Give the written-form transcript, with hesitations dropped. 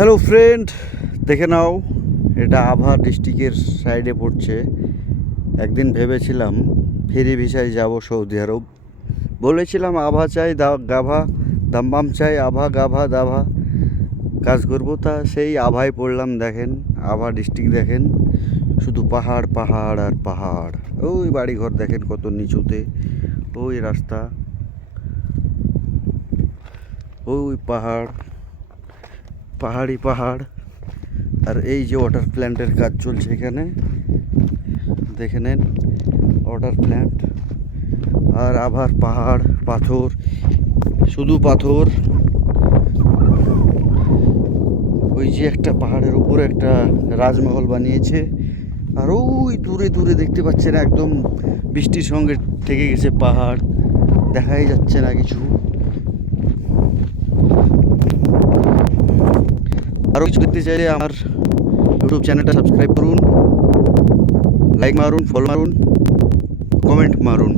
Hello friend, দেখে নাও, এটা আভা ডিস্ট্রিক্টের সাইডে পড়ছে। একদিন ভেবেছিলাম ফেরি ভিসায় যাব সৌদি আরব। বলেছিলাম আভা চাই গাভা, দাম্বাম চাই আভা গাভা দাভা, কাজ করবো। তা সেই আভায় পড়লাম। দেখেন আভা ডিস্ট্রিক্ট, দেখেন শুধু পাহাড় পাহাড় আর পাহাড়। ওই বাড়িঘর দেখেন কত নিচুতে, ওই রাস্তা, ওই পাহাড়, পাহাড়ি পাহাড়। আর এই যে ওয়াটার প্ল্যান্টের কাজ চলছে এখানে, দেখে নেন ওয়াটার প্ল্যান্ট। আর আবার পাহাড়, পাথর, শুধু পাথর। ওই যে একটা পাহাড়ের উপরে একটা রাজমহল বানিয়েছে। আর ওই দূরে দূরে দেখতে পাচ্ছেন একদম বৃষ্টির সঙ্গে ঠেকে গেছে পাহাড়, দেখাই যাচ্ছে না কিছু। আরও কিছু দেখতে চাইলে আমার ইউটিউব চ্যানেলটা সাবস্ক্রাইব করুন, লাইক মারুন, ফলো মারুন, কমেন্ট মারুন।